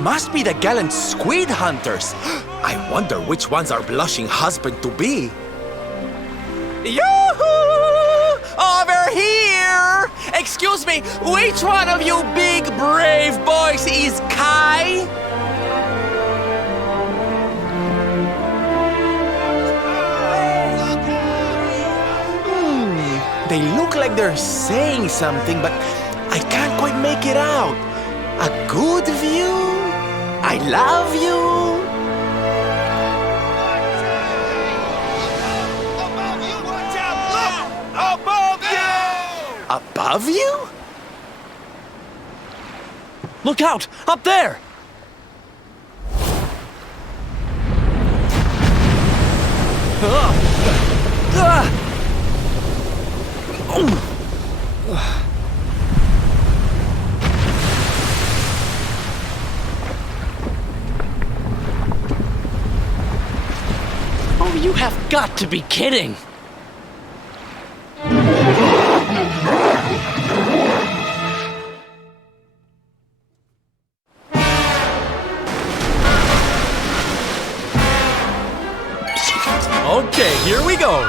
must be the gallant squid hunters. I wonder which one's our blushing husband-to-be. Yoo-hoo! Over here! Excuse me, which one of you big brave boys is Kai? They look like they're saying something, but I can't quite make it out. A good view? I love you? Above you! Watch out! Look! Above you! Above you? Look out! Up there! Oh, you have got to be kidding! Okay, here we go.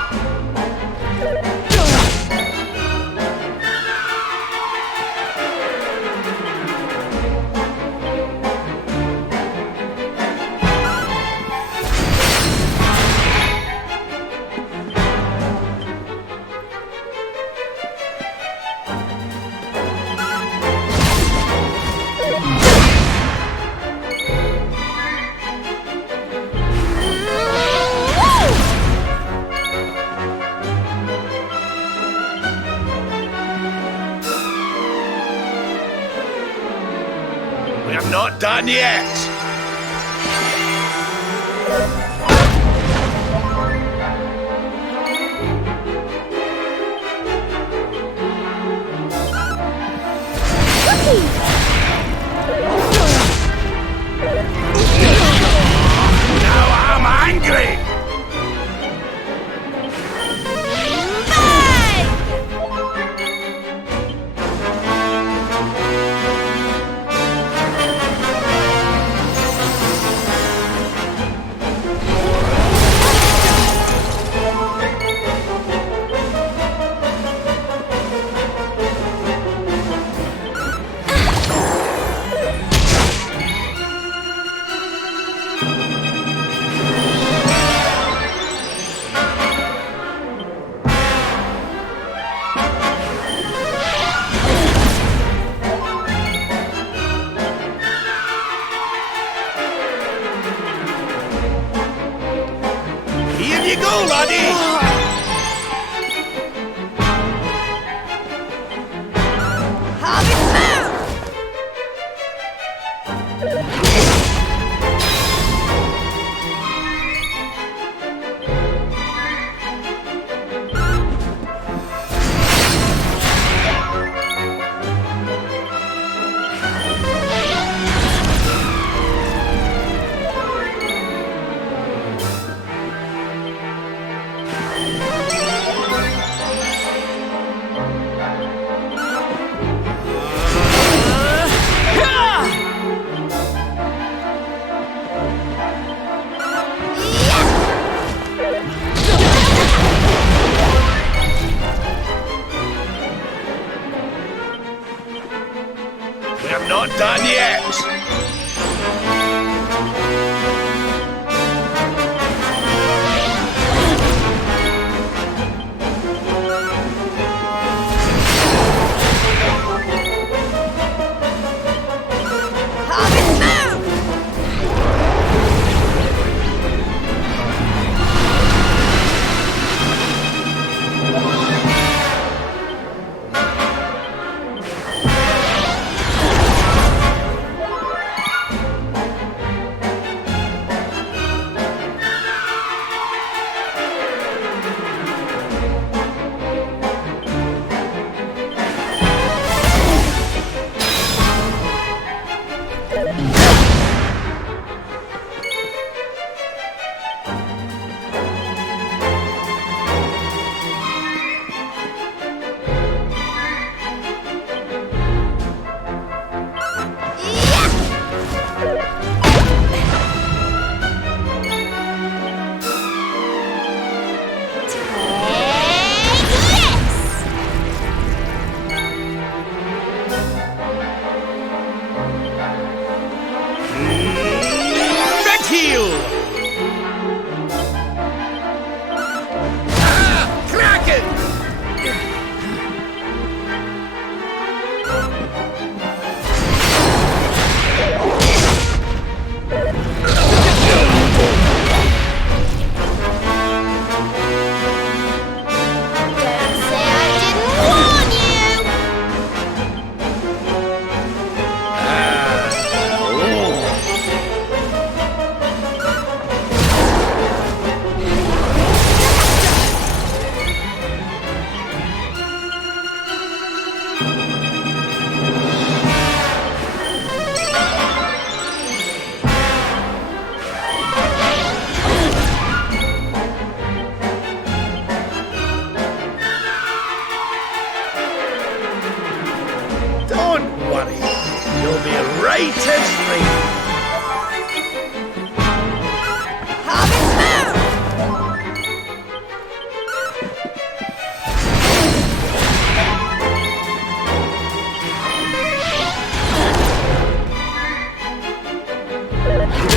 We have not done yet! Now I'm angry! Here you go, laddie! We have not done yet! Satan's dream.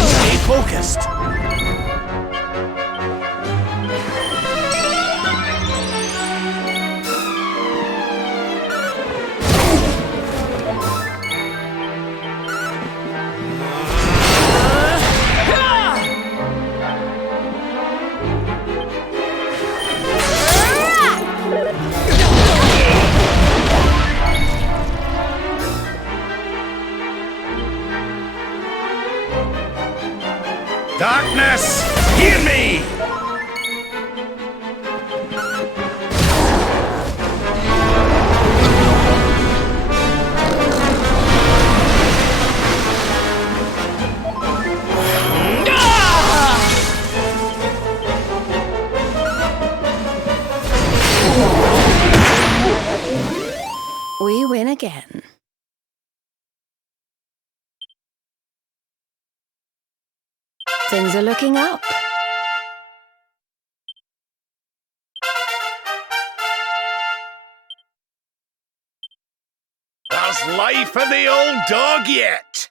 Stay focused. Darkness, hear me! We win again. Things are looking up. There's life in the old dog yet.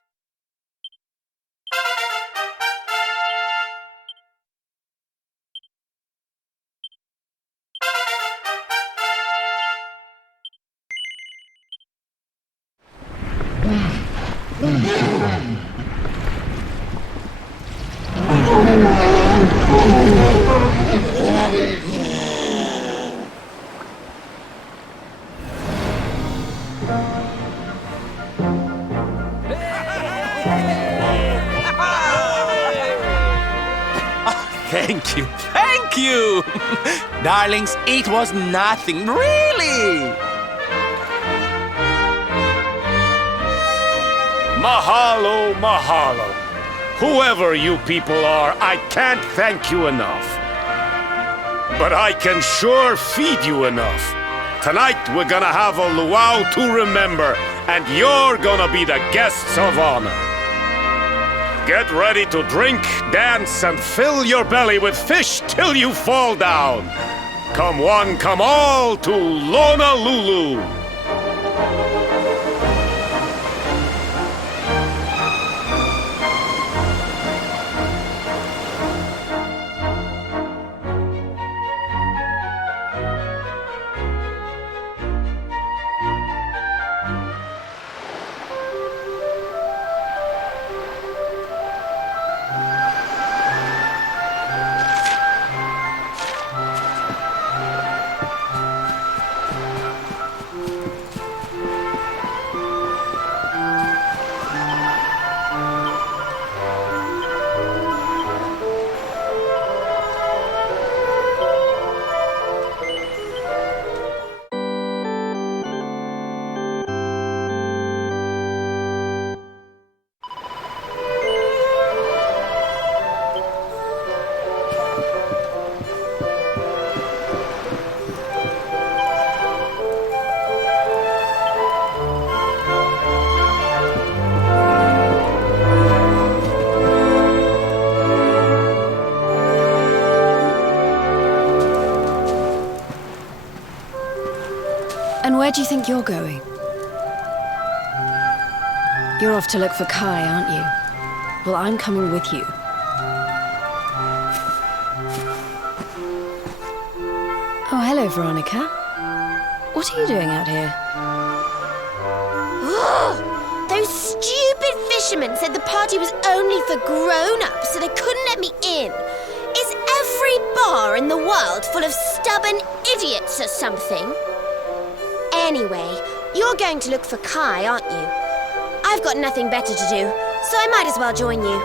Thank you, thank you! Darlings, it was nothing, really! Mahalo, mahalo. Whoever you people are, I can't thank you enough. But I can sure feed you enough. Tonight we're gonna have a luau to remember, and you're gonna be the guests of honor. Get ready to drink, dance, and fill your belly with fish till you fall down. Come one, come all to Lona Lulu. And where do you think you're going? You're off to look for Kai, aren't you? Well, I'm coming with you. Oh, hello, Veronica. What are you doing out here? Those stupid fishermen said the party was only for grown-ups, so they couldn't let me in. Is every bar in the world full of stubborn idiots or something? Anyway, you're going to look for Kai, aren't you? I've got nothing better to do, so I might as well join you.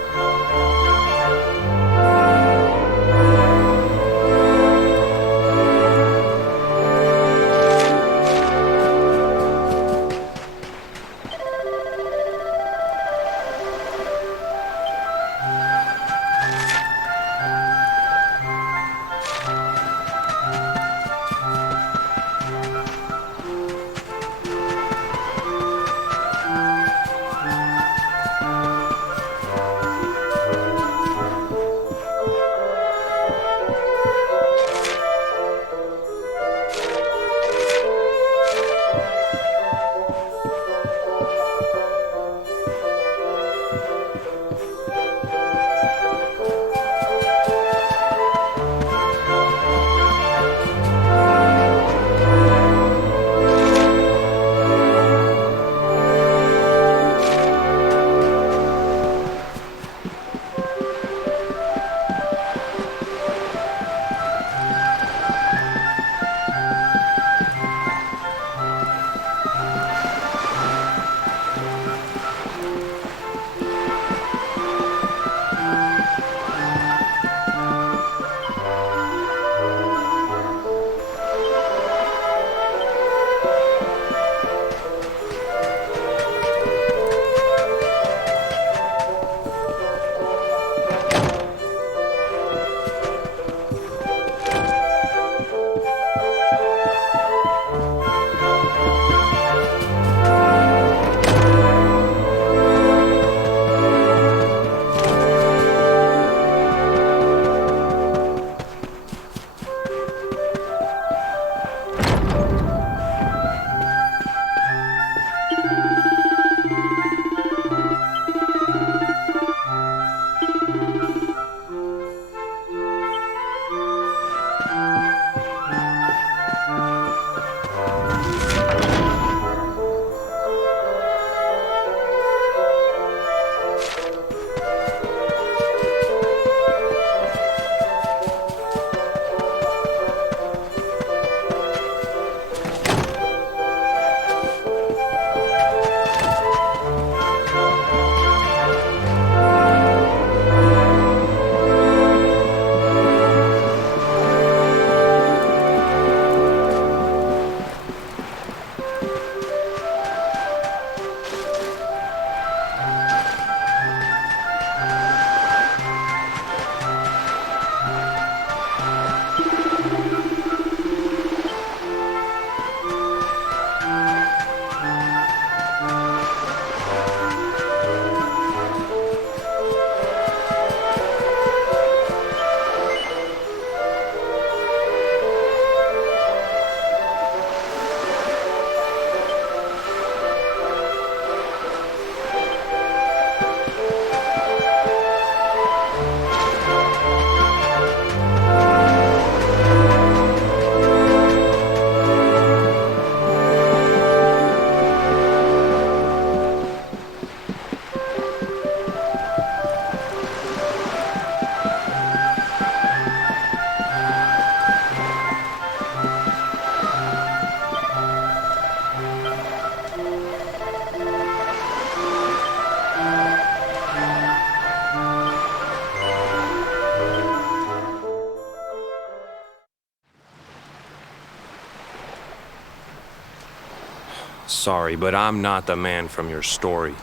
Sorry, but I'm not the man from your story.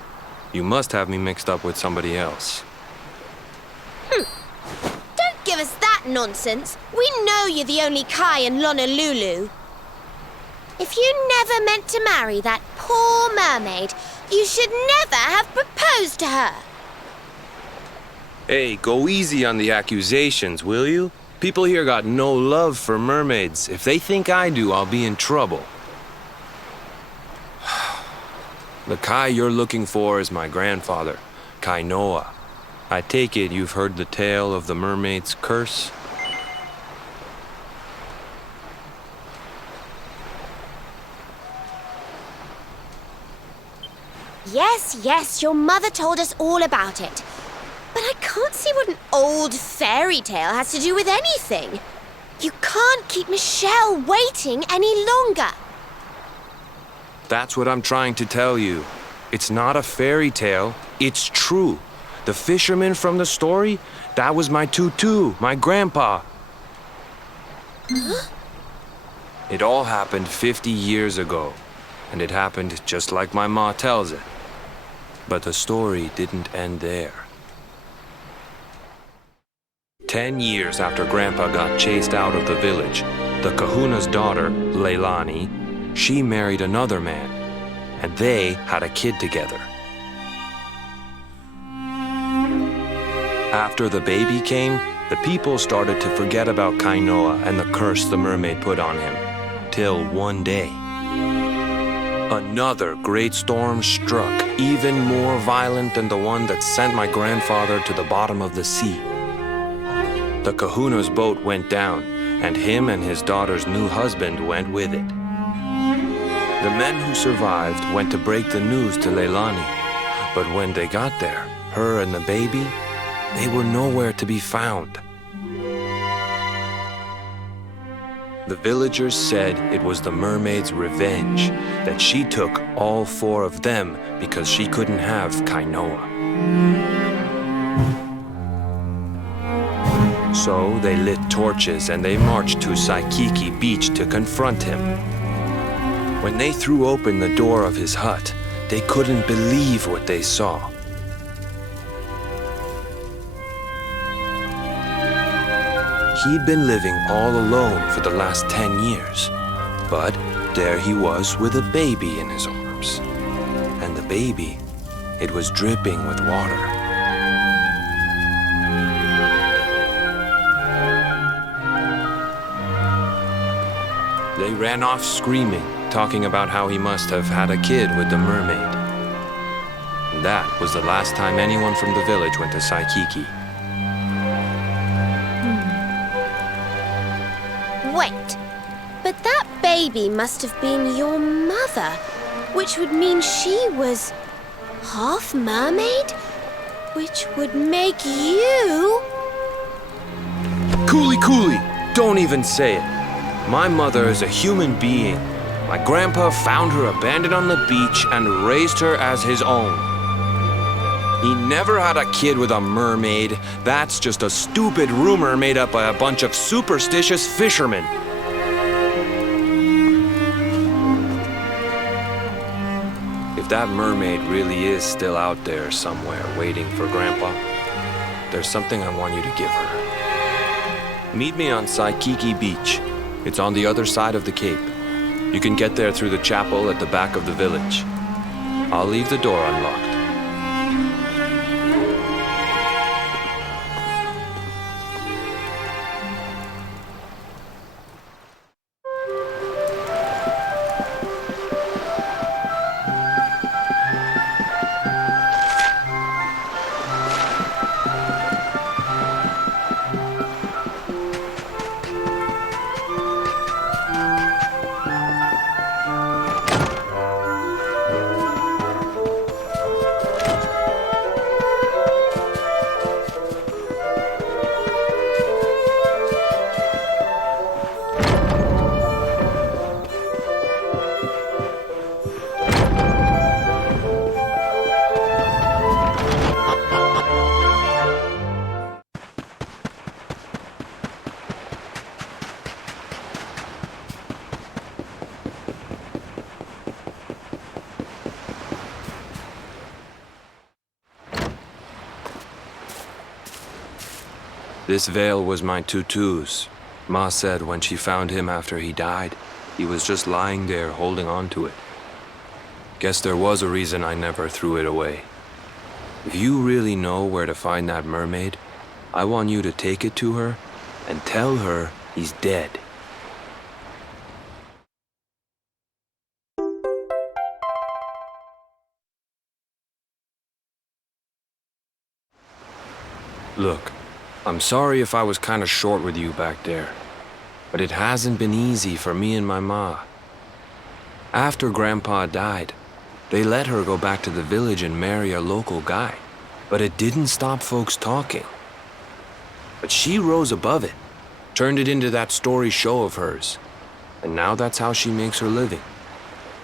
You must have me mixed up with somebody else. Don't give us that nonsense. We know you're the only Kai in Honolulu. If you never meant to marry that poor mermaid, you should never have proposed to her. Hey, go easy on the accusations, will you? People here got no love for mermaids. If they think I do, I'll be in trouble. The Kai you're looking for is my grandfather, Kainoa. I take it you've heard the tale of the mermaid's curse? Yes, your mother told us all about it. But I can't see what an old fairy tale has to do with anything. You can't keep Michelle waiting any longer. That's what I'm trying to tell you. It's not a fairy tale, it's true. The fisherman from the story, that was my tutu, my grandpa. Huh? It all happened 50 years ago, and it happened just like my ma tells it. But the story didn't end there. 10 years after Grandpa got chased out of the village, the kahuna's daughter, Leilani, she married another man, and they had a kid together. After the baby came, the people started to forget about Kainoa and the curse the mermaid put on him, till one day. Another great storm struck, even more violent than the one that sent my grandfather to the bottom of the sea. The kahuna's boat went down, and him and his daughter's new husband went with it. The men who survived went to break the news to Leilani, but when they got there, her and the baby, they were nowhere to be found. The villagers said it was the mermaid's revenge, that she took all 4 of them because she couldn't have Kainoa. So they lit torches and they marched to Saikiki Beach to confront him. When they threw open the door of his hut, they couldn't believe what they saw. He'd been living all alone for the last 10 years, but there he was with a baby in his arms. And the baby, it was dripping with water. They ran off screaming, talking about how he must have had a kid with the mermaid. And that was the last time anyone from the village went to Saikiki. Wait, but that baby must have been your mother, which would mean she was half mermaid, which would make you... Coolie, don't even say it. My mother is a human being. My grandpa found her abandoned on the beach and raised her as his own. He never had a kid with a mermaid. That's just a stupid rumor made up by a bunch of superstitious fishermen. If that mermaid really is still out there somewhere waiting for Grandpa, there's something I want you to give her. Meet me on Saikiki Beach. It's on the other side of the cape. You can get there through the chapel at the back of the village. I'll leave the door unlocked. This veil was my tutu's. Ma said when she found him after he died, he was just lying there holding on to it. Guess there was a reason I never threw it away. If you really know where to find that mermaid, I want you to take it to her and tell her he's dead. Look, I'm sorry if I was kinda short with you back there, but it hasn't been easy for me and my ma. After Grandpa died, they let her go back to the village and marry a local guy, but it didn't stop folks talking. But she rose above it, turned it into that story show of hers, and now that's how she makes her living.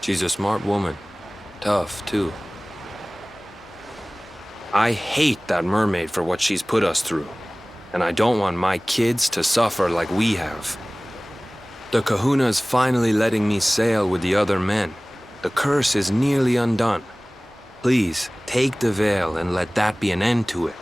She's a smart woman, tough too. I hate that mermaid for what she's put us through, and I don't want my kids to suffer like we have. The kahuna's finally letting me sail with the other men. The curse is nearly undone. Please, take the veil and let that be an end to it.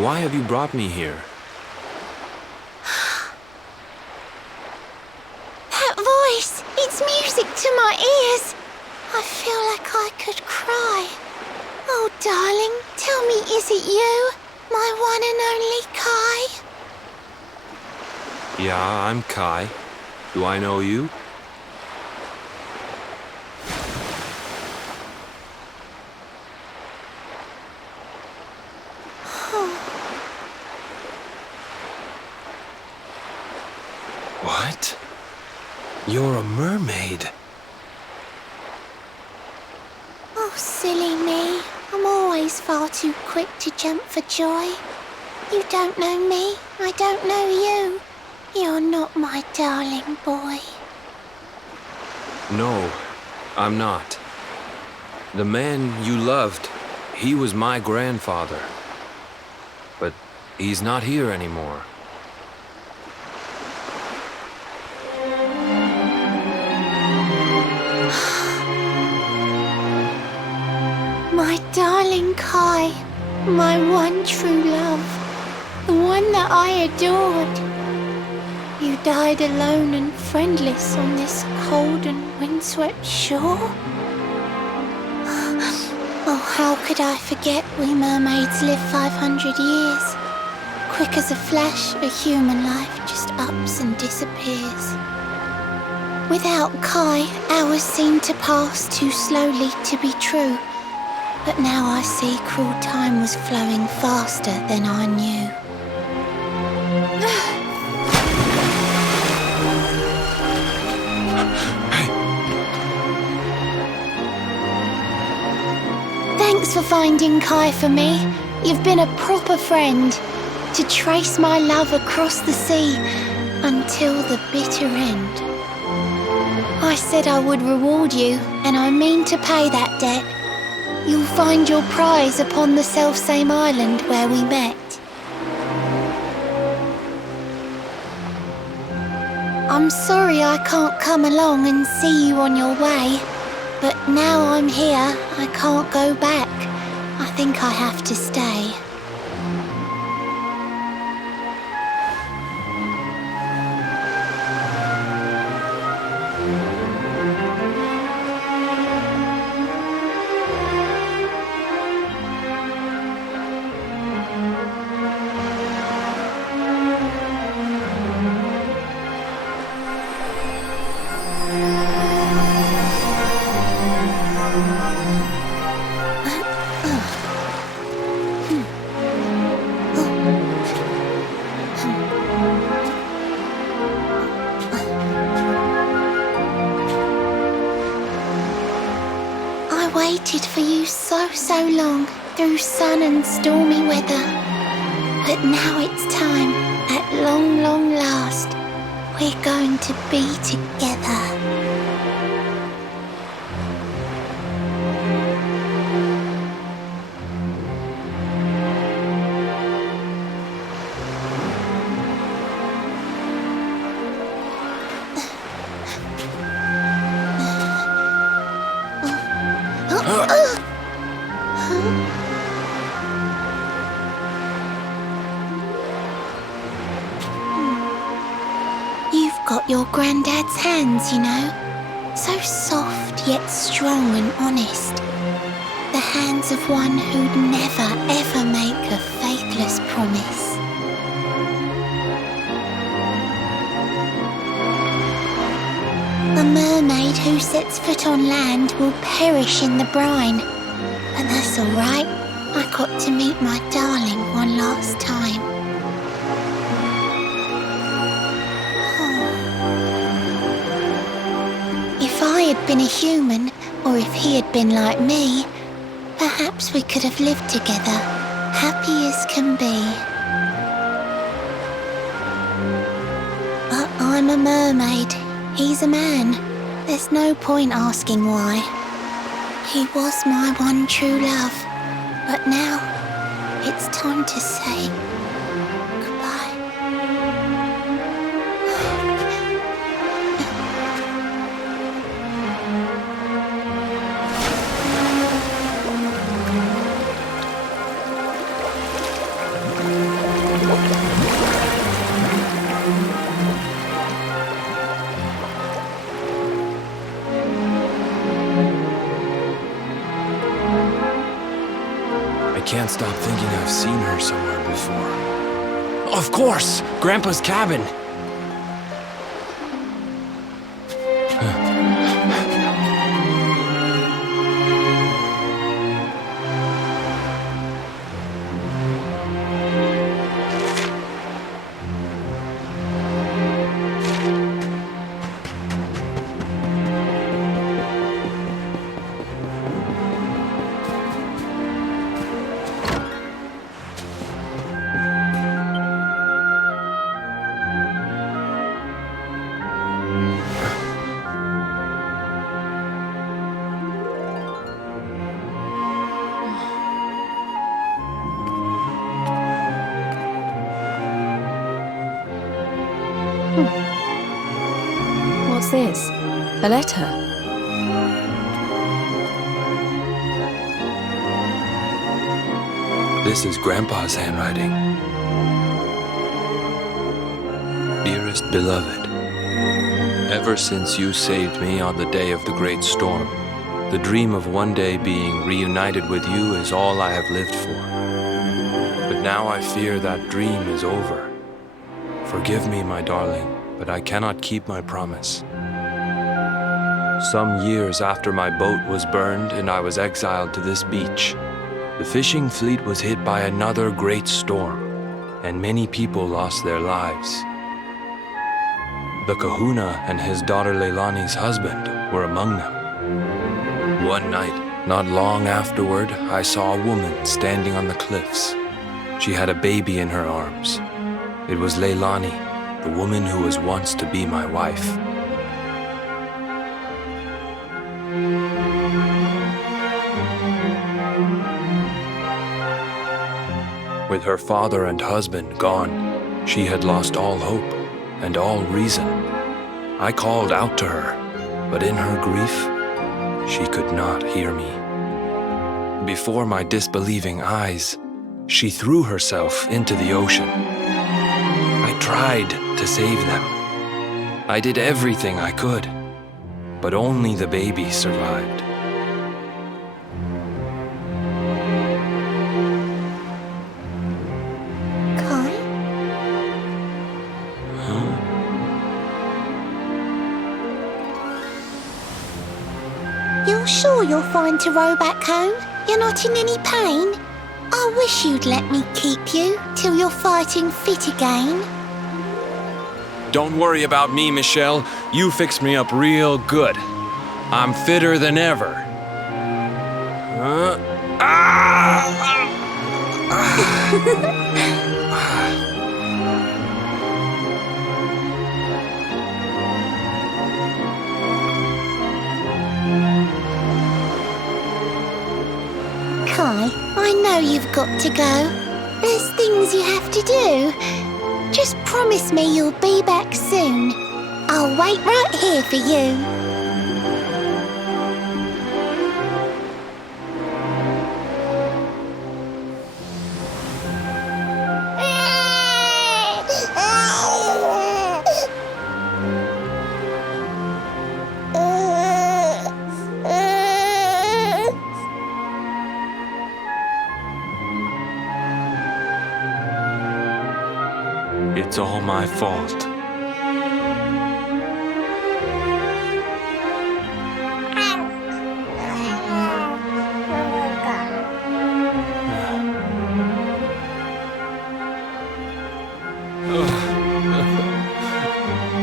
Why have you brought me here? That voice! It's music to my ears! I feel like I could cry. Oh, darling, tell me, is it you? My one and only Kai? Yeah, I'm Kai. Do I know you? What? You're a mermaid. Oh, silly me. I'm always far too quick to jump for joy. You don't know me, I don't know you. You're not my darling boy. No, I'm not. The man you loved, he was my grandfather. But he's not here anymore. My darling Kai, my one true love, the one that I adored. You died alone and friendless on this cold and windswept shore? Oh, how could I forget we mermaids live 500 years? Quick as a flash, a human life just ups and disappears. Without Kai, hours seem to pass too slowly to be true. But now I see cruel time was flowing faster than I knew. Thanks for finding Kai for me. You've been a proper friend. To trace my love across the sea until the bitter end. I said I would reward you, and I mean to pay that debt. You'll find your prize upon the selfsame island where we met. I'm sorry I can't come along and see you on your way, but now I'm here, I can't go back. I think I have to stay. Waited for you so long, through sun and stormy weather. But now it's time, at long last, we're going to be together. You've got your granddad's hands, you know. So soft yet strong and honest. The hands of one who'd never ever make a faithless promise. A mermaid who sets foot on land will perish in the brine. But that's all right. I got to meet my darling one last time. If I had been a human, or if he had been like me, perhaps we could have lived together, happy as can be. But I'm a mermaid, he's a man. There's no point asking why. He was my one true love, but now it's time to say goodbye. can't stop thinking I've seen her somewhere before. Of course! Grandpa's cabin! What's this? A letter? This is Grandpa's handwriting. Dearest beloved, ever since you saved me on the day of the great storm, the dream of one day being reunited with you is all I have lived for. But now I fear that dream is over. Forgive me, my darling, but I cannot keep my promise. Some years after my boat was burned and I was exiled to this beach, the fishing fleet was hit by another great storm, and many people lost their lives. The kahuna and his daughter Leilani's husband were among them. One night, not long afterward, I saw a woman standing on the cliffs. She had a baby in her arms. It was Leilani, the woman who was once to be my wife. With her father and husband gone, she had lost all hope and all reason. I called out to her, but in her grief, she could not hear me. Before my disbelieving eyes, she threw herself into the ocean. I tried to save them. I did everything I could, but only the baby survived. You're sure you're fine to row back home? You're not in any pain? I wish you'd let me keep you till you're fighting fit again. Don't worry about me, Michelle. You fixed me up real good. I'm fitter than ever. Kai, I know you've got to go. There's things you have to do. Just promise me you'll be back soon. I'll wait right here for you. It's all my fault.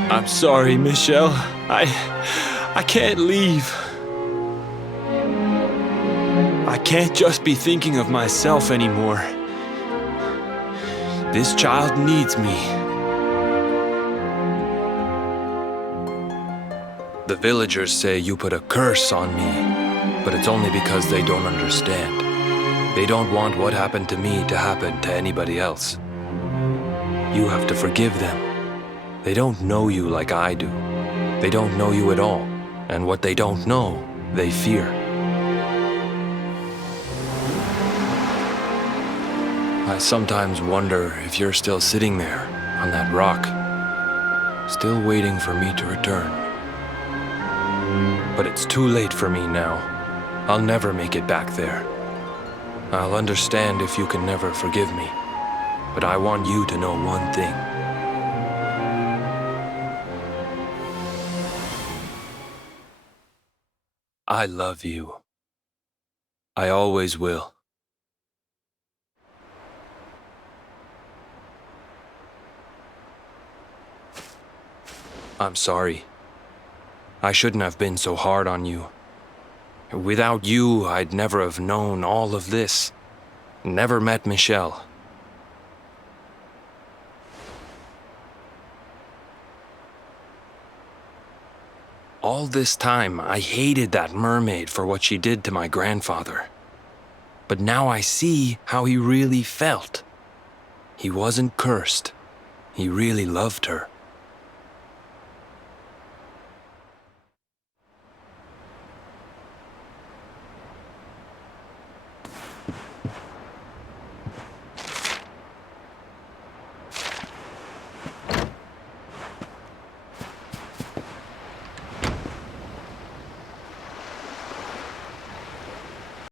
I'm sorry, Michelle. I can't leave. I can't just be thinking of myself anymore. This child needs me. The villagers say you put a curse on me, but it's only because they don't understand. They don't want what happened to me to happen to anybody else. You have to forgive them. They don't know you like I do. They don't know you at all, and what they don't know, they fear. I sometimes wonder if you're still sitting there on that rock, still waiting for me to return. But it's too late for me now. I'll never make it back there. I'll understand if you can never forgive me, but I want you to know one thing. I love you. I always will. I'm sorry. I shouldn't have been so hard on you. Without you, I'd never have known all of this. Never met Michelle. All this time, I hated that mermaid for what she did to my grandfather. But now I see how he really felt. He wasn't cursed. He really loved her.